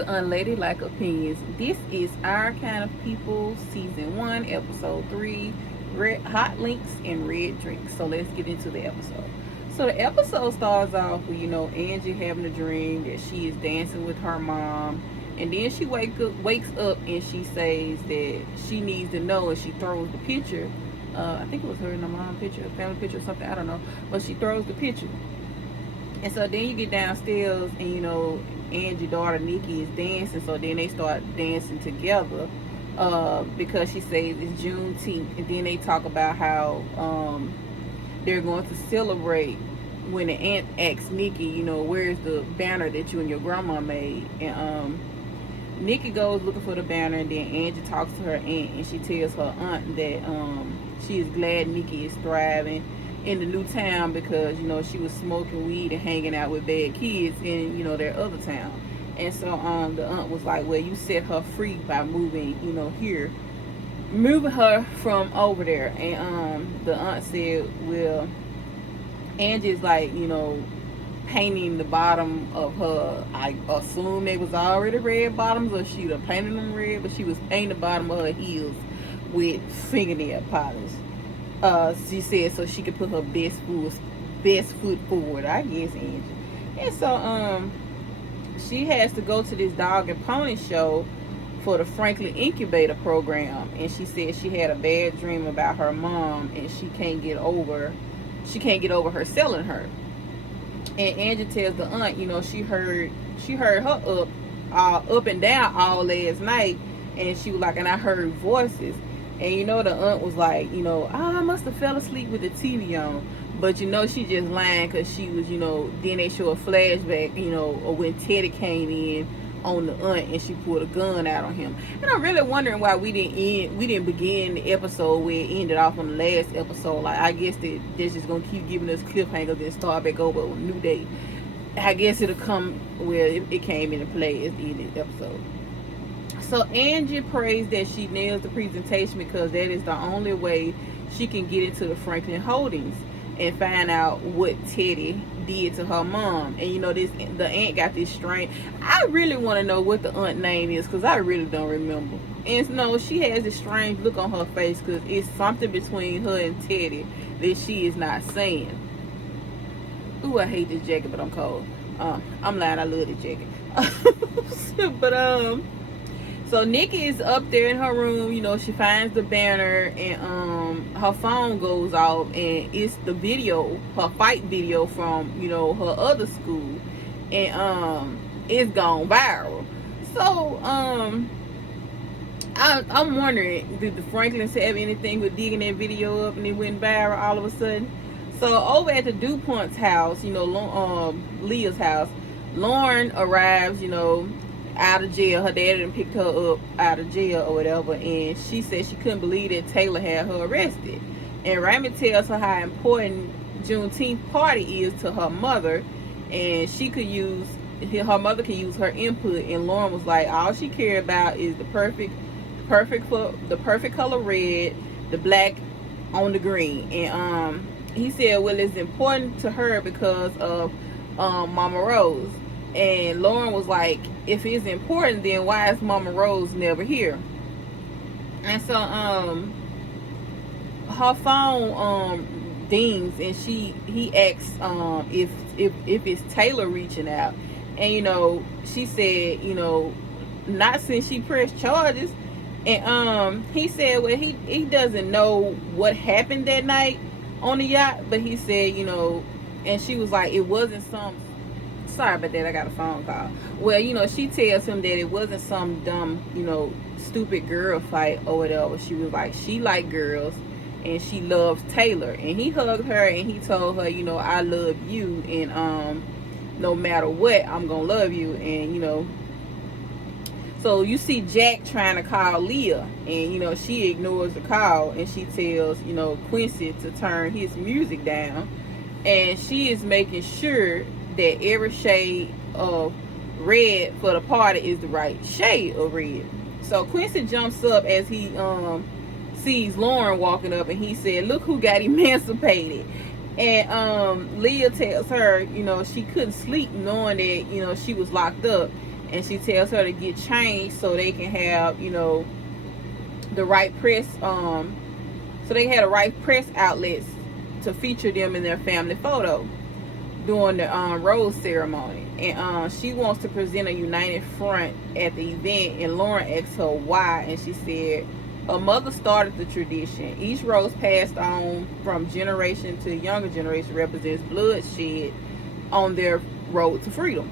to Unladylike Opinions. This is Our Kind of People, Season 1, Episode 3, Red Hot Links and Red Drinks. So let's get into the episode. So the episode starts off with, Angie having a dream that she is dancing with her mom. And then she wakes up and she says that she needs to know, and she throws the picture. I think it was her and her mom picture, a family picture or something, I don't know. But she throws the picture. And so then you get downstairs and, Angie's daughter Nikki is dancing. So then they start dancing together because she says it's Juneteenth. And then they talk about how they're going to celebrate when the aunt asks Nikki, where's the banner that you and your grandma made? And Nikki goes looking for the banner, and then Angie talks to her aunt, and she tells her aunt that she is glad Nikki is thriving in the new town because, she was smoking weed and hanging out with bad kids in, their other town. And so the aunt was like, well, you set her free by moving, here. Moving her from over there. And the aunt said, well, Angie's like, painting the bottom of her, I assume they was already red bottoms, or she'd have painted them red, but she was painting the bottom of her heels with fingernail polish. She said so she could put her best foot forward, I guess, Angie. And so she has to go to this dog and pony show for the Franklin incubator program, and she said she had a bad dream about her mom, and she can't get over her selling her. And Angie tells the aunt, she heard her up and down all last night, and she was like, and I heard voices. And the aunt was like, I must have fell asleep with the TV on. But she just lying, because she was, then they show a flashback, of when Teddy came in on the aunt and she pulled a gun out on him. And I'm really wondering why we didn't begin the episode where it ended off on the last episode. Like, I guess they're just gonna keep giving us cliffhangers and start back over on a new day. I guess it'll come where it came into play at the end of the episode. So Angie prays that she nails the presentation because that is the only way she can get into the Franklin Holdings and find out what Teddy did to her mom. And the aunt got this strange. I really want to know what the aunt name is, because I really don't remember. And she has this strange look on her face because it's something between her and Teddy that she is not saying. Ooh, I hate this jacket, but I'm cold. I'm lying, I love this jacket. But so Nikki is up there in her room, she finds the banner, and her phone goes off, and it's the video, her fight video from, her other school, and it's gone viral. So I'm wondering, did the Franklins have anything with digging that video up and it went viral all of a sudden? So over at the DuPont's house, Leah's house, Lauren arrives, out of jail. Her dad done picked her up out of jail or whatever, and she said she couldn't believe that Taylor had her arrested. And Raymond tells her how important Juneteenth party is to her mother, and her mother can use her input. And Lauren was like, all she cared about is the perfect color red, the black on the green. And he said, well, it's important to her because of Mama Rose. And Lauren was like, if it's important, then why is Mama Rose never here? And so her phone dings, and he asks if it's Taylor reaching out. And she said, not since she pressed charges. And he said, well, he doesn't know what happened that night on the yacht, but he said, and she was like, it wasn't sorry about that, I got a phone call. Well, she tells him that it wasn't some dumb, stupid girl fight or whatever. She was like, she liked girls and she loves Taylor. And he hugged her and he told her, I love you, and no matter what, I'm gonna love you. And so you see Jack trying to call Leah, and she ignores the call, and she tells Quincy to turn his music down, and she is making sure that every shade of red for the party is the right shade of red. So Quincy jumps up as he sees Lauren walking up, and he said, look who got emancipated. And Leah tells her, she couldn't sleep knowing that, she was locked up. and she tells her to get changed so they can have, the right press, so they had the right press outlets to feature them in their family photo during the rose ceremony. And she wants to present a united front at the event, and Lauren asked her why, and she said her mother started the tradition. Each rose passed on from generation to younger generation represents bloodshed on their road to freedom,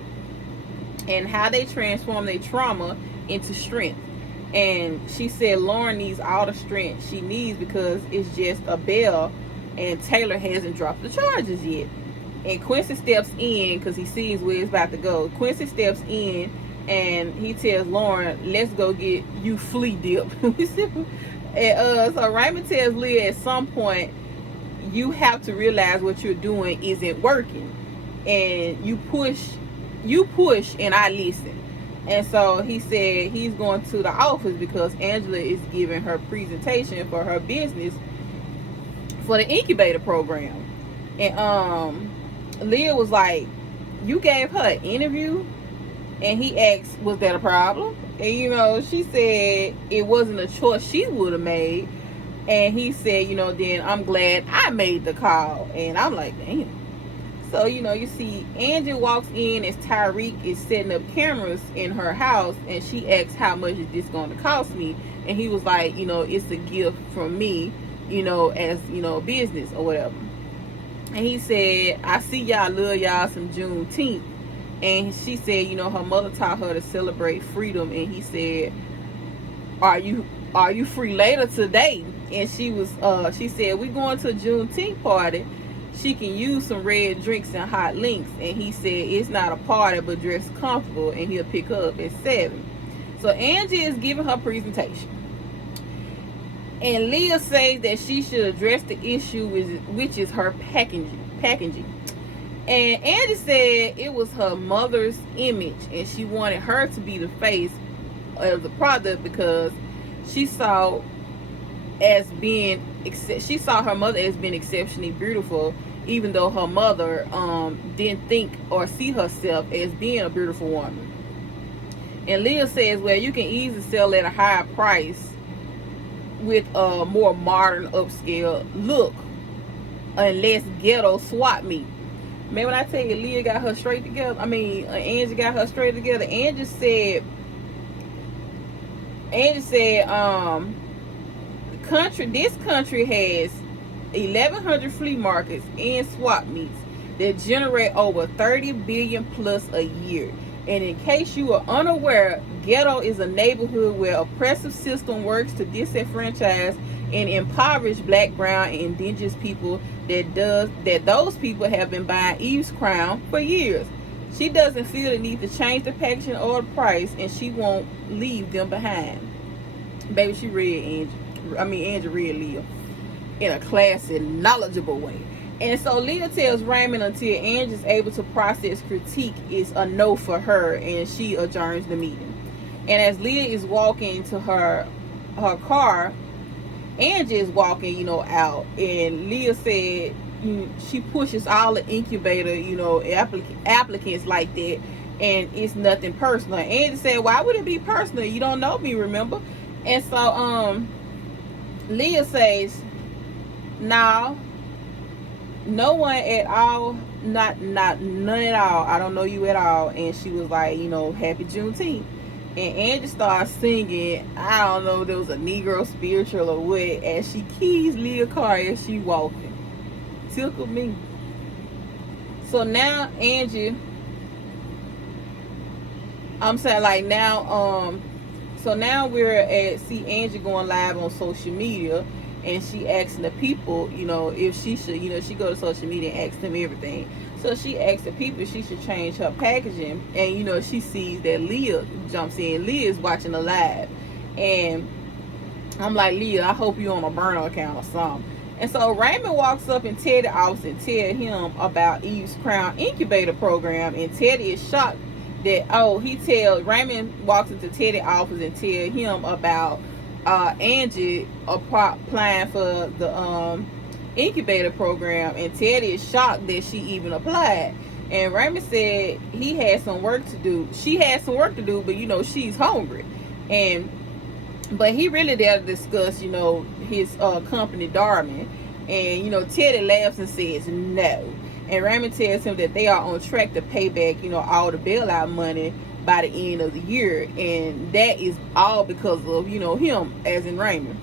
and how they transform their trauma into strength. And she said Lauren needs all the strength she needs because it's just a bell and Taylor hasn't dropped the charges yet. And Quincy steps in because he sees where it's about to go. Quincy steps in and he tells Lauren, let's go get you flea dip. And so Raymond tells Leah at some point, you have to realize what you're doing isn't working. And you push and I listen. And so he said he's going to the office because Angela is giving her presentation for her business for the incubator program. And Leah was like, you gave her an interview? And he asked, was that a problem? And she said it wasn't a choice she would have made. And he said, then I'm glad I made the call. And I'm like, damn. So, you see Angie walks in as Tyreek is setting up cameras in her house, and she asks, how much is this going to cost me? And he was like, it's a gift from me, as, business or whatever. And he said, I see y'all love y'all some Juneteenth. And she said, her mother taught her to celebrate freedom. And he said, are you free later today? And she said, we going to a Juneteenth party. She can use some red drinks and hot links. And he said, it's not a party, but dress comfortable, and he'll pick her up at 7. So Angie is giving her presentation. And Leah says that she should address the issue, which is her packaging. And Angie said it was her mother's image, and she wanted her to be the face of the product because she saw her mother as being exceptionally beautiful, even though her mother didn't think or see herself as being a beautiful woman. And Leah says, well, you can easily sell at a higher price with a more modern upscale look and less ghetto swap meet. Man, when I tell you Leah got her straight together, Angie got her straight together. Angie said this country has 1,100 flea markets and swap meets that generate over 30 billion plus a year. And in case you are unaware, ghetto is a neighborhood where oppressive system works to disenfranchise and impoverish black, brown, and indigenous people that those people have been buying Eve's crown for years. She doesn't feel the need to change the packaging or the price, and she won't leave them behind. Baby, she read Angie read Leah in a classy, knowledgeable way. And so Leah tells Raymond until Angie's able to process critique is a no for her, and she adjourns the meeting. And as Leah is walking to her car, Angie is walking, out, and Leah said she pushes all the incubator, applicants like that, and it's nothing personal. Angie said, why would it be personal? You don't know me, remember? And so Leah says, no one at all, not none at all. I don't know you at all. And she was like, happy Juneteenth. And Angie started singing, I don't know, there was a Negro spiritual or what, as she keys Leah's car as she walking. Tickled me. So now Angie, so now we're at Angie going live on social media, and she asking the people, if she should, she go to social media and ask them everything. So she asked the people if she should change her packaging, and she sees that Leah jumps in. Leah is watching the live, and I'm like, Leah, I hope you on a burner account or something. And so Raymond walks up in Teddy's office and tell him about Eve's Crown Incubator Program, and Teddy is shocked that Raymond walks into Teddy's office and tell him about Angie applying for the incubator program, and Teddy is shocked that she even applied. And Raymond said he had some work to do. She had some work to do, but she's hungry. And but he really there to discuss, his company, Darman. And Teddy laughs and says no. And Raymond tells him that they are on track to pay back, all the bailout money by the end of the year. And that is all because of, him, as in Raymond.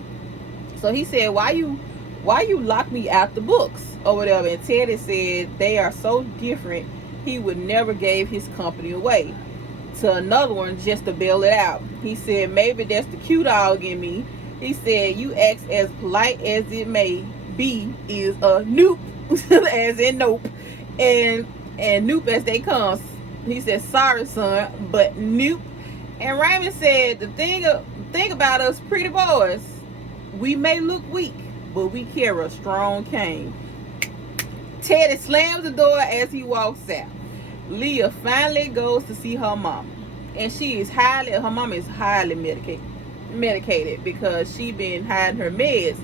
So he said, why you lock me out the books or whatever? And Teddy said they are so different, he would never gave his company away to another one just to bail it out. He said, maybe that's the cute dog in me. He said, you act as polite as it may be is a nope, as in nope, and nope as they come. He said, sorry son, but nope. And Raymond said, the thing about us pretty boys, we may look weak, but we carry a strong cane. Teddy slams the door as he walks out. Leah finally goes to see her mama, and her mama is highly medicated because she been hiding her meds.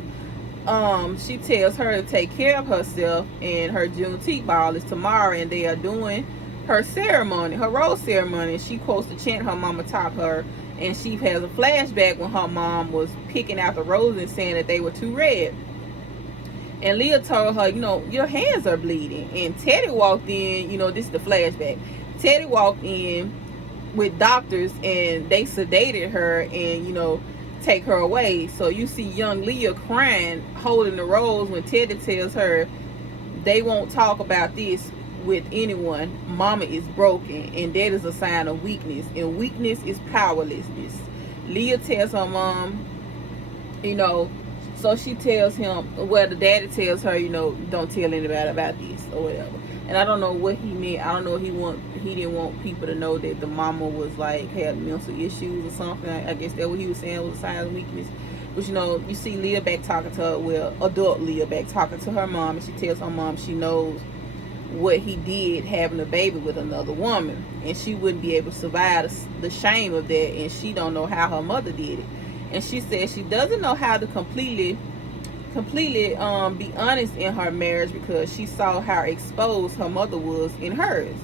She tells her to take care of herself, and her Juneteenth ball is tomorrow, and they are doing her ceremony, her rose ceremony. She quotes the chant her mama taught her, and she has a flashback when her mom was picking out the roses and saying that they were too red. And Leah told her, your hands are bleeding. And Teddy walked in, this is the flashback. Teddy walked in with doctors, and they sedated her and, take her away. So you see young Leah crying, holding the rose, when Teddy tells her they won't talk about this with anyone. Mama is broken, and that is a sign of weakness, and weakness is powerlessness. Leah tells her mom, so she tells him, well, the daddy tells her, don't tell anybody about this or whatever. And I don't know what he meant. I don't know if he didn't want people to know that the mama was like had mental issues or something. I guess that's what he was saying was a sign of weakness. But you see Leah back talking to her, well, adult Leah back talking to her mom, and she tells her mom she knows what he did having a baby with another woman, and she wouldn't be able to survive the shame of that, and she don't know how her mother did it. And she says she doesn't know how to completely be honest in her marriage because she saw how exposed her mother was in hers.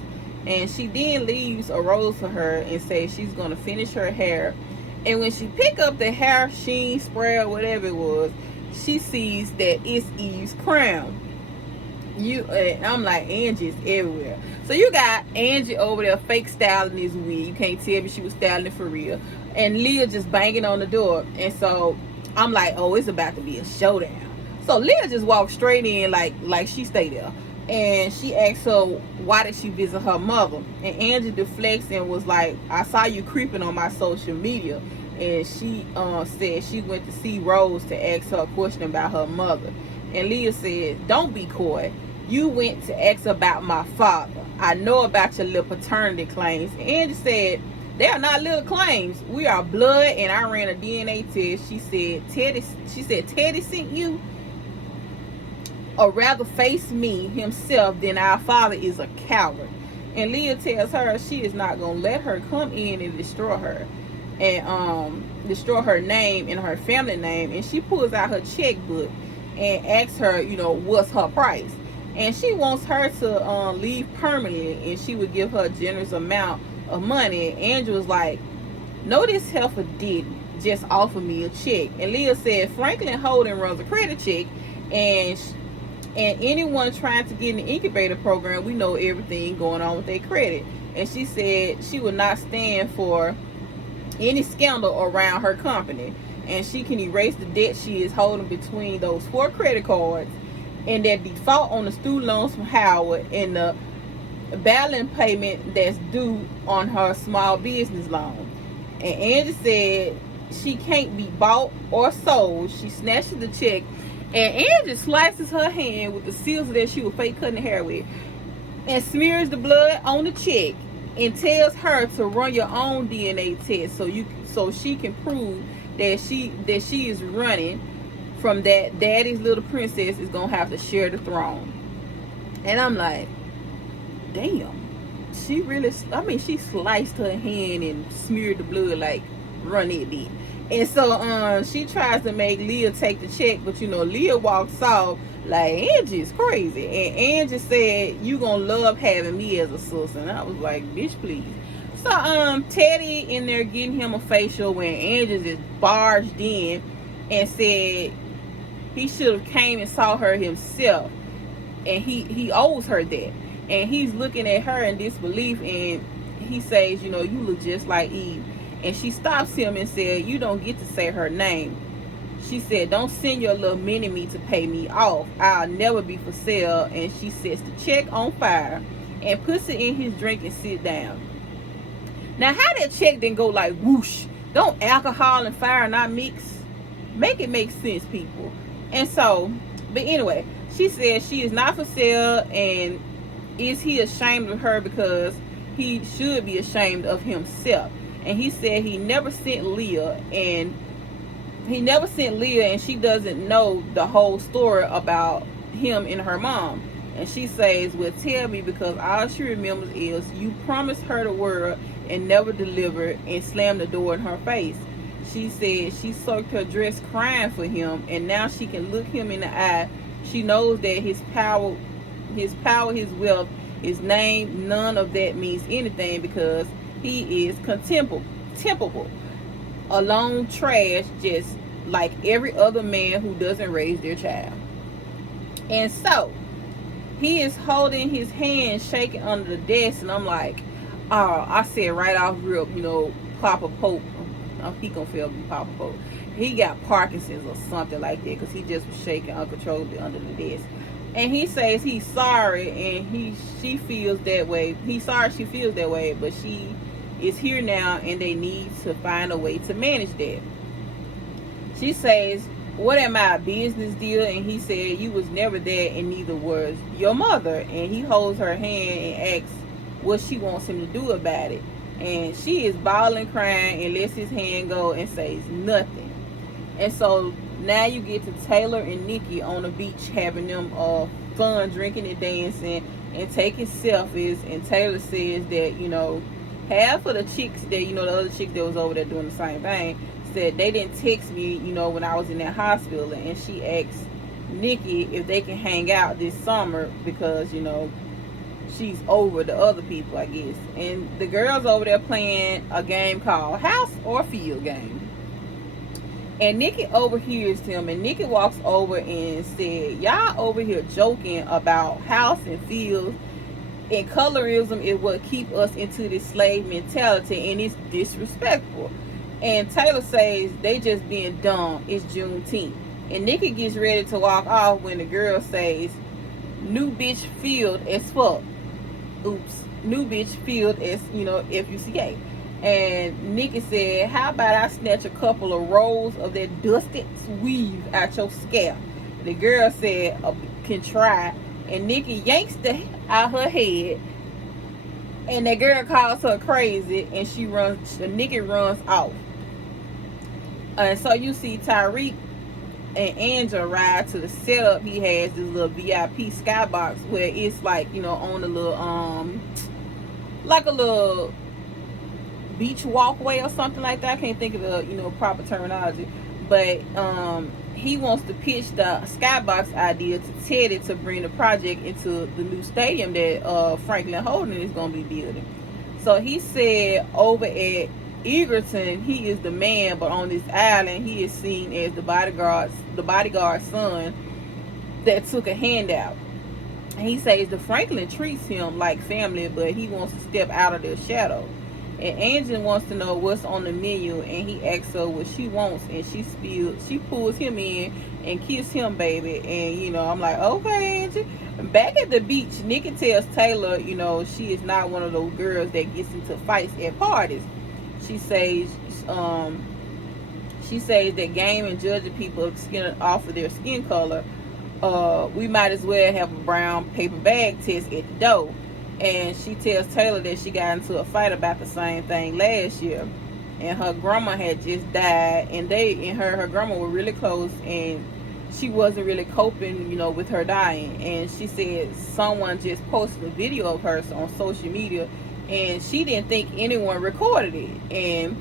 And she then leaves a rose for her and says she's going to finish her hair. And when she pick up the hair sheen spray or whatever it was, she sees that it's Eve's crown. I'm like, Angie's everywhere. So you got Angie over there fake styling this wig. You can't tell me she was styling it for real. And Leah just banging on the door. And so I'm like, oh, it's about to be a showdown. So Leah just walked straight in like she stayed there. And she asked her, why did she visit her mother? And Angie deflects and was like, I saw you creeping on my social media. And she said she went to see Rose to ask her a question about her mother. And Leah said, don't be coy. You went to ask about my father. I know about your little paternity claims. And Angie said, they are not little claims. We are blood, and I ran a DNA test. She said Teddy sent you, or rather face me himself, then our father is a coward. And Leah tells her she is not going to let her come in and destroy her. And destroy her name and her family name. And she pulls out her checkbook and asks her, what's her price. And she wants her to leave permanently, and she would give her a generous amount of money. Andrew was like, no, this heifer didn't just offer me a check. And Leah said Franklin Holden runs a credit check, and anyone trying to get in the incubator program, we know everything going on with their credit. And she said she would not stand for any scandal around her company, and she can erase the debt she is holding between those 4 credit cards, and that default on the student loans from Howard, and the balance payment that's due on her small business loan. And Angie said she can't be bought or sold. She snatches the check, and Angie slices her hand with the scissors that she was fake cutting the hair with, and smears the blood on the check, and tells her to run your own DNA test so she can prove that she is running from that daddy's little princess is gonna have to share the throne. And I'm like, damn, she sliced her hand and smeared the blood like run it bitch. And so she tries to make Leah take the check, but Leah walks off Like, Angie's crazy. And Angie said, you gonna love having me as a sister. And I was like, bitch, please. So, Teddy in there getting him a facial when Angie just barged in and said he should have came and saw her himself. And he owes her that. And he's looking at her in disbelief, and he says, you look just like Eve. And she stops him and said, you don't get to say her name. She said, don't send your little mini-me to pay me off. I'll never be for sale. And she sets the check on fire and puts it in his drink and sit down. Now, how that check didn't go like whoosh? Don't alcohol and fire not mix? Make it make sense, people. And so, but anyway, she said she is not for sale, and is he ashamed of her because he should be ashamed of himself. And he said he never sent Leah, and she doesn't know the whole story about him and her mom. And she says, well, tell me, because all she remembers is you promised her the world and never delivered, and slammed the door in her face. She said she soaked her dress crying for him, and now she can look him in the eye. She knows that his power, his wealth, his name, none of that means anything because he is contemptible, alone trash, just like every other man who doesn't raise their child. And so he is holding his hand shaking under the desk, and I'm like, oh, I said right off rip, Papa Pope. Oh, he gonna feel me, Papa Pope. He got Parkinson's or something like that because he just was shaking uncontrollably under the desk. And he says he's sorry, and she feels that way. He's sorry she feels that way, but she is here now, and they need to find a way to manage that. She says, what am I, a business deal? And he said, you was never there, and neither was your mother. And he holds her hand and asks what she wants him to do about it. And she is bawling, crying, and lets his hand go and says nothing. And so now you get to Taylor and Nikki on the beach having them fun, drinking and dancing and taking selfies. And Taylor says that, half of the chicks that, the other chick that was over there doing the same thing, said they didn't text me, when I was in that hospital. And she asked Nikki if they can hang out this summer because, she's over the other people, I guess. And the girls over there playing a game called House or Field Game. And Nikki overhears him, and Nikki walks over and said, y'all over here joking about house and fields, and colorism is what keep us into this slave mentality, and it's disrespectful. And Taylor says they just being dumb. It's Juneteenth. And Nikki gets ready to walk off when the girl says, new bitch field as fuck. Oops. New bitch field as, F-U-C-K. And Nikki said, how about I snatch a couple of rolls of that dusted weave out your scalp? The girl said, can try. And Nikki yanks the out her head. And that girl calls her crazy, and Nikki runs off. And so you see Tyreek and Angela ride to the setup. He has this little VIP skybox where it's like, on a little, like a little beach walkway or something like that. I can't think of the, proper terminology. But he wants to pitch the skybox idea to Teddy to bring the project into the new stadium that Franklin Holden is going to be building. So he said over at Egerton, he is the man, but on this island, he is seen as the bodyguard's son that took a handout. And he says the Franklin treats him like family, but he wants to step out of their shadow. And Angela wants to know what's on the menu, and he asks her what she wants, and she pulls him in and kisses him, baby. And I'm like, okay, Angie. Back at the beach, Nikki tells Taylor, she is not one of those girls that gets into fights at parties. She says that game and judging people off of their skin color, we might as well have a brown paper bag test at the door. And she tells Taylor that she got into a fight about the same thing last year, and her grandma had just died, and her grandma were really close, and she wasn't really coping, with her dying. And she said someone just posted a video of her on social media, and she didn't think anyone recorded it. And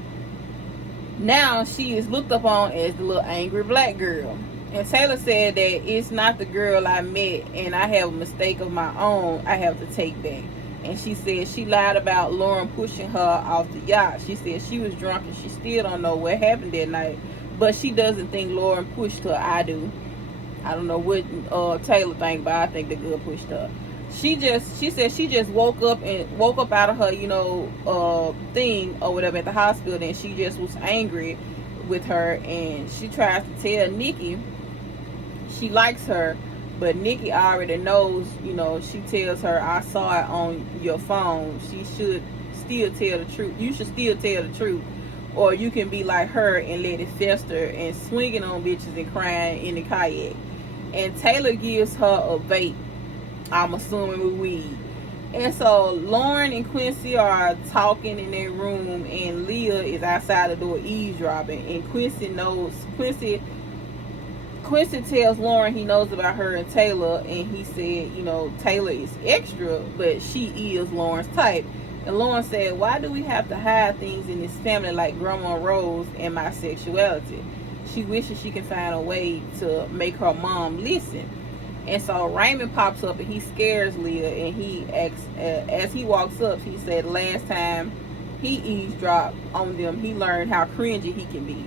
now she is looked upon as the little angry black girl. And Taylor said that it's not the girl I met and I have a mistake of my own I have to take back. And she said she lied about Lauren pushing her off the yacht. She said she was drunk and she still don't know what happened that night. But she doesn't think Lauren pushed her. I do. I don't know what Taylor think, but I think the girl pushed her. She said she just woke up out of her, thing or whatever at the hospital, and she just was angry with her, and she tries to tell Nikki she likes her, but Nikki already knows, she tells her, I saw it on your phone. She should still tell the truth. You should still tell the truth. Or you can be like her and let it fester and swinging on bitches and crying in the kayak. And Taylor gives her a vape, I'm assuming with weed. And so Lauren and Quincy are talking in their room, and Leah is outside the door eavesdropping. And Quincy tells Lauren he knows about her and Taylor, and he said, Taylor is extra, but she is Lauren's type. And Lauren said, why do we have to hide things in this family like Grandma Rose and my sexuality? She wishes she can find a way to make her mom listen. And so Raymond pops up and he scares Leah, and he asks, as he walks up, he said last time he eavesdropped on them, he learned how cringy he can be.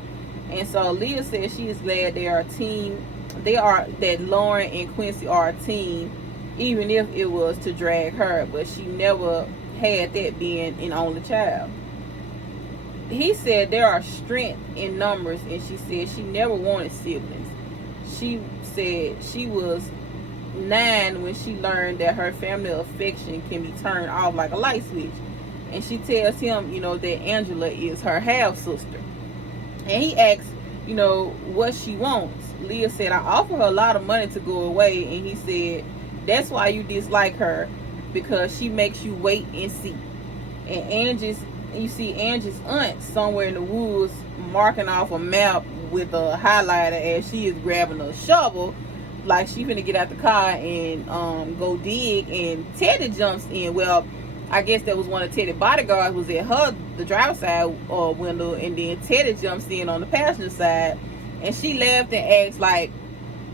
And so Leah says she is glad they are a team. That Lauren and Quincy are a team, even if it was to drag her, but she never had that being an only child. He said there are strength in numbers, and she said she never wanted siblings. She said she was 9 when she learned that her family affection can be turned off like a light switch. And she tells him, that Angela is her half sister. And he asks, what she wants. Leah said, I offer her a lot of money to go away. And he said, that's why you dislike her, because she makes you wait and see. And you see Angie's aunt somewhere in the woods marking off a map with a highlighter as she is grabbing a shovel, like she finna get out the car and go dig. And Teddy jumps in. Well, I guess that was one of Teddy's bodyguards was at the driver's side window, and then Teddy jumps in on the passenger side, and she laughed and asked like,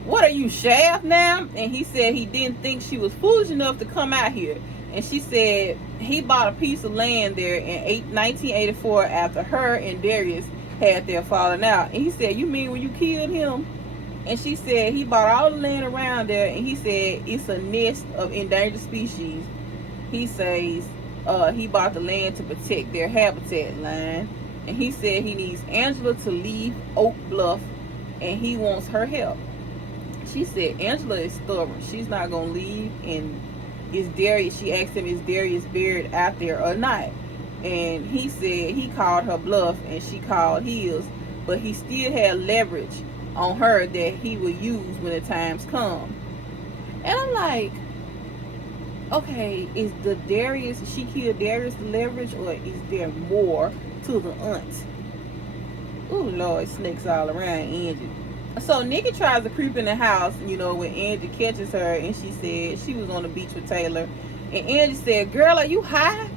what are you, Shaft now? And he said he didn't think she was foolish enough to come out here. And she said he bought a piece of land there in 1984 after her and Darius had their falling out. And he said, you mean when you killed him? And she said he bought all the land around there, and he said it's a nest of endangered species. He says he bought the land to protect their habitat line. And he said he needs Angela to leave Oak Bluff, and he wants her help. She said Angela is stubborn. She's not going to leave. And she asked him, is Darius buried out there or not? And he said he called her bluff and she called his, but he still had leverage on her that he would use when the times come. And I'm like, okay, is she killed Darius the leverage, or is there more to the aunt? Ooh, Lord, snakes all around Angie. So Nikki tries to creep in the house, when Angie catches her, and she said she was on the beach with Taylor. And Angie said, girl, are you high?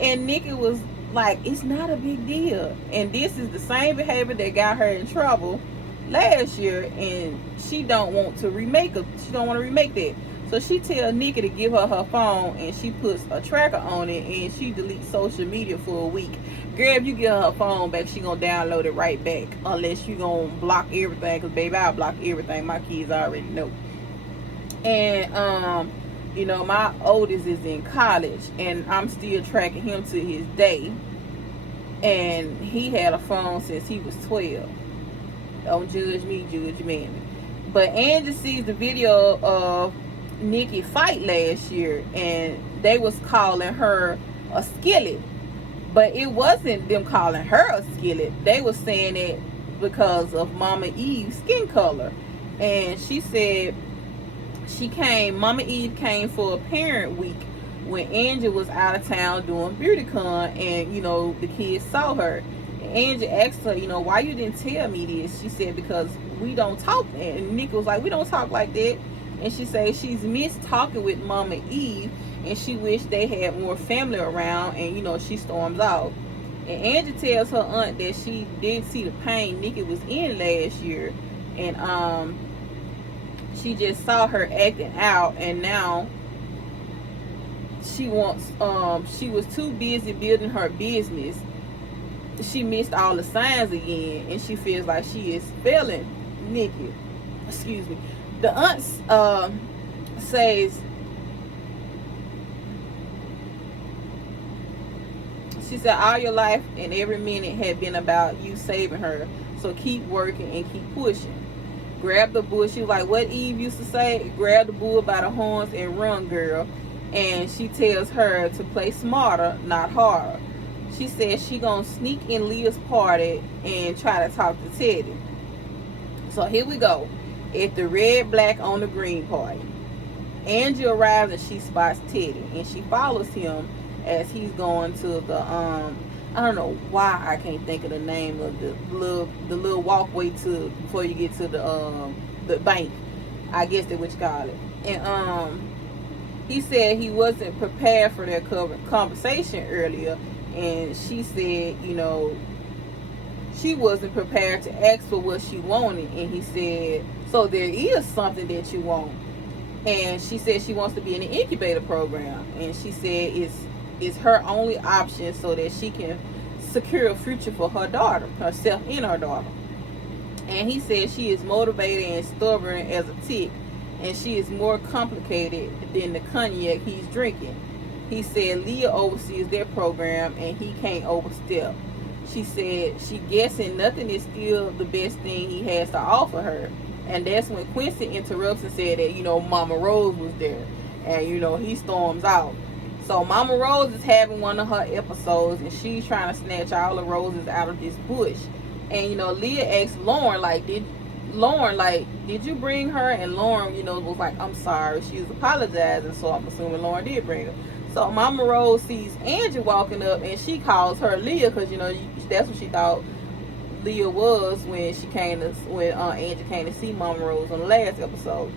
And Nikki was like, it's not a big deal. And this is the same behavior that got her in trouble last year, and she don't want to remake that. So she tells Nikki to give her phone, and she puts a tracker on it, and she deletes social media for a week. Girl, if you get her phone back, she gonna download it right back, unless you gonna block everything, because baby, I'll block everything. My kids already know. And my oldest is in college, and I'm still tracking him to his day, and he had a phone since he was 12. Don't judge me, judge me. But Angie sees the video of Nikki fight last year, and they was calling her a skillet, but it wasn't them calling her a skillet. They was saying it because of Mama Eve's skin color. And she said Mama Eve came for a parent week when Angie was out of town doing BeautyCon, and the kids saw her. And Angie asked her, why you didn't tell me this? She said, because we don't talk. And Nikki was like, we don't talk like that. And she says she's missed talking with Mama Eve, and she wished they had more family around, and she storms off. And Angie tells her aunt that she did see the pain Nikki was in last year, and she just saw her acting out, and now she wants she was too busy building her business. She missed all the signs again, and she feels like she is failing Nikki. Excuse me. The aunt says, she said, all your life and every minute had been about you saving her, so keep working and keep pushing. Grab the bull. She was like, what Eve used to say, grab the bull by the horns and run, girl. And she tells her to play smarter, not harder. She says she gonna sneak in Leah's party and try to talk to Teddy. So here we go. At the red, black on the green party, Angie arrives and she spots Teddy, and she follows him as he's going to the I don't know why I can't think of the name of the little walkway to before you get to the bank. I guess that's what you call it. And he said he wasn't prepared for their conversation earlier, and she said, you know, she wasn't prepared to ask for what she wanted. And he said, so there is something that you want. And she said she wants to be in the incubator program, and she said it's her only option so that she can secure a future for her daughter, herself and her daughter. And he said she is motivated and stubborn as a tick, and she is more complicated than the cognac he's drinking. He said Leah oversees their program and he can't overstep. She said she guessing nothing is still the best thing he has to offer her. And that's when Quincy interrupts and said that, you know, Mama Rose was there. And, you know, he storms out. So Mama Rose is having one of her episodes, and she's trying to snatch all the roses out of this bush. And, you know, Leah asked Lauren, like, did you bring her? And Lauren, you know, was like, I'm sorry. She was apologizing, so I'm assuming Lauren did bring her. So Mama Rose sees Angie walking up, and she calls her Leah, because, you know, that's what she thought Leah was when Angie came to see Mama Rose on the last episode.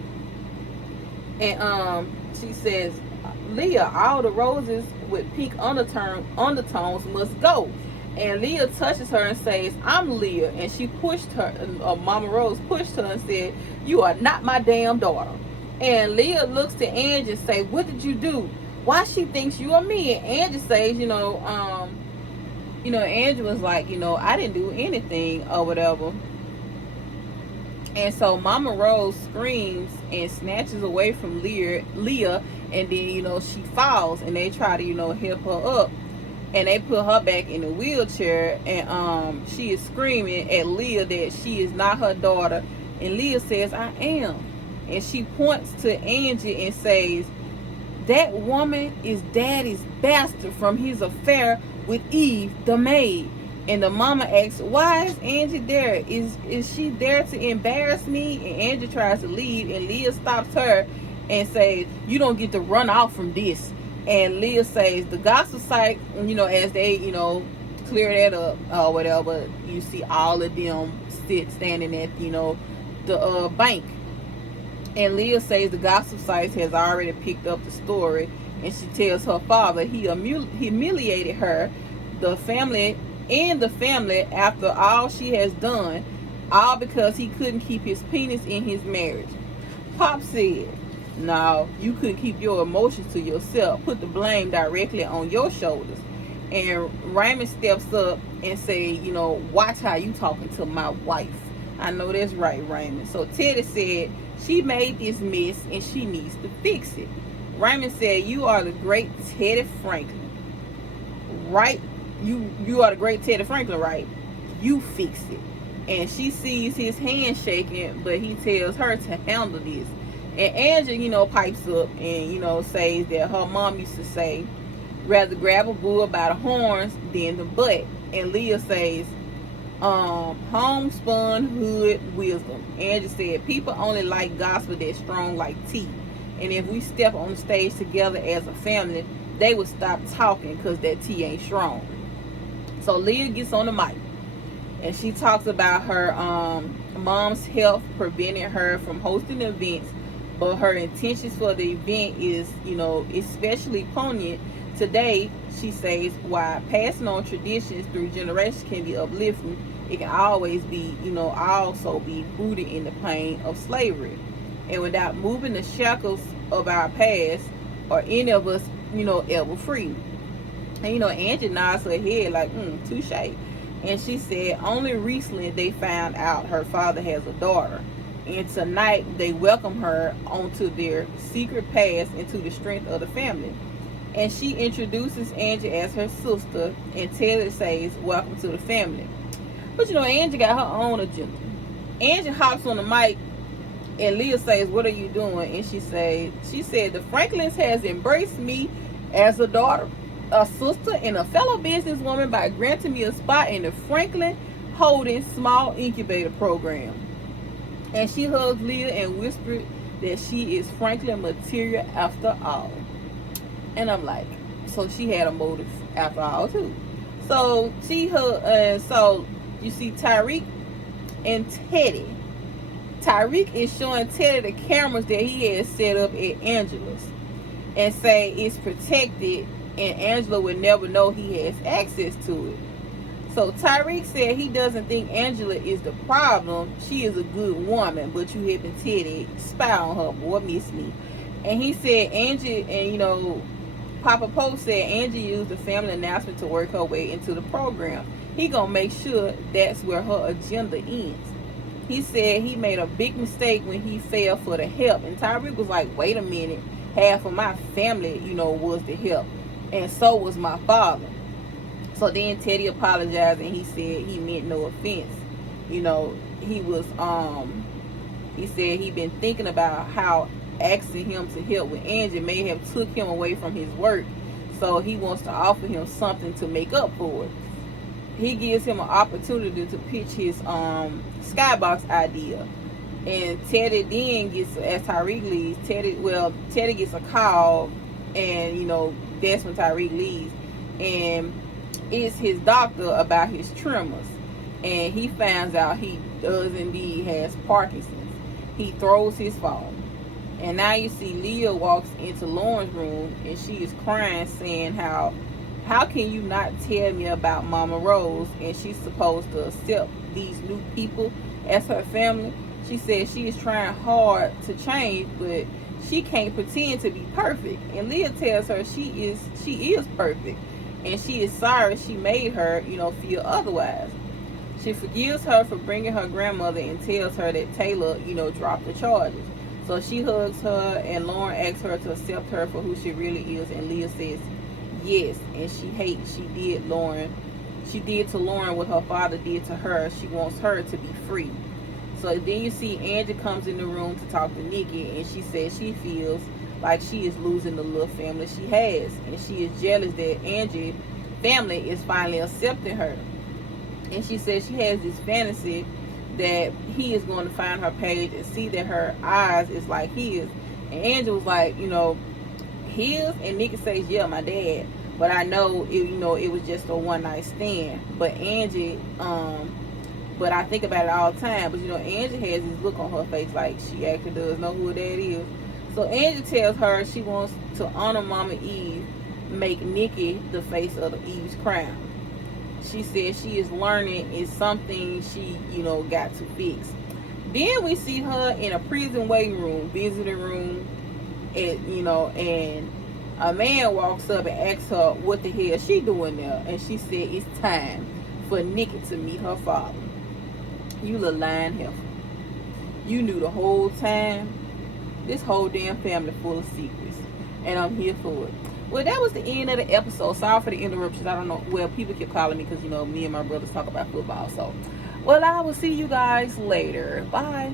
And she says, Leah, all the roses with pink undertones must go. And Leah touches her and says, I'm Leah. And she pushed her, Mama Rose pushed her and said, you are not my damn daughter. And Leah looks to Angie and say, what did you do? Why she thinks you are me? And Angie says, Angie was like, I didn't do anything or whatever. And so Mama Rose screams and snatches away from Leah, and then, she falls, and they try to, help her up. And they put her back in the wheelchair, and she is screaming at Leah that she is not her daughter. And Leah says, I am. And she points to Angie and says, that woman is Daddy's bastard from his affair with Eve, the maid. And the mama asks, why is Angie there? Is she there to embarrass me? And Angie tries to leave, and Leah stops her and says, you don't get to run off from this. And Leah says, the gospel site, as they, clear that up or whatever, you see all of them standing at, the bank. And Leah says the gospel site has already picked up the story, and she tells her father he humiliated her, the family, after all she has done, all because he couldn't keep his penis in his marriage. Pop said, no, you couldn't keep your emotions to yourself. Put the blame directly on your shoulders. And Raymond steps up and say, watch how you talking to my wife. I know that's right, Raymond. So Teddy said, she made this mess and she needs to fix it. Raymond said, you are the great Teddy Franklin. Right? You are the great Teddy Franklin, right? You fix it. And she sees his hand shaking, but he tells her to handle this. And Angie, pipes up and, says that her mom used to say, rather grab a bull by the horns than the butt. And Leah says, homespun hood wisdom. Angie said, people only like gospel that's strong like tea. And if we step on the stage together as a family, they would stop talking because that tea ain't strong. So Leah gets on the mic, and she talks about her mom's health preventing her from hosting events, but her intentions for the event is, especially poignant today. She says, while passing on traditions through generations can be uplifting, it can always be, also be rooted in the pain of slavery. and without moving the shackles of our past or any of us, ever free. And Angie nods her head like, touche. And she said only recently they found out her father has a daughter. And tonight they welcome her onto their secret past into the strength of the family. And she introduces Angie as her sister, and Teddy says, welcome to the family. But Angie got her own agenda. Angie hops on the mic, and Leah says, what are you doing? And she said, the Franklins has embraced me as a daughter, a sister, and a fellow businesswoman by granting me a spot in the Franklin Holding Small Incubator Program. And she hugged Leah and whispered that she is Franklin material after all. And I'm like, so she had a motive after all too. So so you see Tyreek and Teddy. Tyreek is showing Teddy the cameras that he has set up at Angela's and say it's protected and Angela would never know he has access to it. So Tyreek said he doesn't think Angela is the problem. She is a good woman, but you having Teddy spy on her, boy, miss me. And he said Angie, and Papa Pope said Angie used the family announcement to work her way into the program. He gonna make sure that's where her agenda ends. He said he made a big mistake when he fell for the help. And Tyreek was like, wait a minute, half of my family, was the help. And so was my father. So then Teddy apologized and he said he meant no offense. He said he been thinking about how asking him to help with Angie may have took him away from his work. So he wants to offer him something to make up for it. He gives him an opportunity to pitch his skybox idea. And Teddy then gets, as Tyreek leaves, Teddy gets a call, and that's when Tyreek leaves. And it's his doctor about his tremors. And he finds out he does indeed has Parkinson's. He throws his phone. And now you see Leah walks into Lauren's room and she is crying, saying how can you not tell me about Mama Rose, and she's supposed to accept these new people as her family. She says she is trying hard to change, but she can't pretend to be perfect. And Leah tells her she is perfect, and she is sorry she made her, feel otherwise. She forgives her for bringing her grandmother and tells her that Taylor, dropped the charges. So she hugs her, and Lauren asks her to accept her for who she really is, and Leah says yes, and she did to Lauren what her father did to her. She wants her to be free. So then you see Angie comes in the room to talk to Nikki, and she says she feels like she is losing the little family she has, and she is jealous that Angie's family is finally accepting her. And she says she has this fantasy that he is going to find her page and see that her eyes is like his. And Angie was like, his? And Nikki says, yeah, my dad. But I know it was just a one night stand. But Angie, but I think about it all the time. But Angie has this look on her face like she actually does know who her dad is. So Angie tells her she wants to honor Mama Eve, make Nikki the face of Eve's crown. She says she is learning is something she, got to fix. Then we see her in a prison waiting room, visiting room, and a man walks up and asks her what the hell she doing there. And she said it's time for Nikki to meet her father. You little lying heifer. You knew the whole time. This whole damn family full of secrets. And I'm here for it. Well, that was the end of the episode. Sorry for the interruptions. I don't know. Well, people keep calling me because, me and my brothers talk about football. So, well, I will see you guys later. Bye.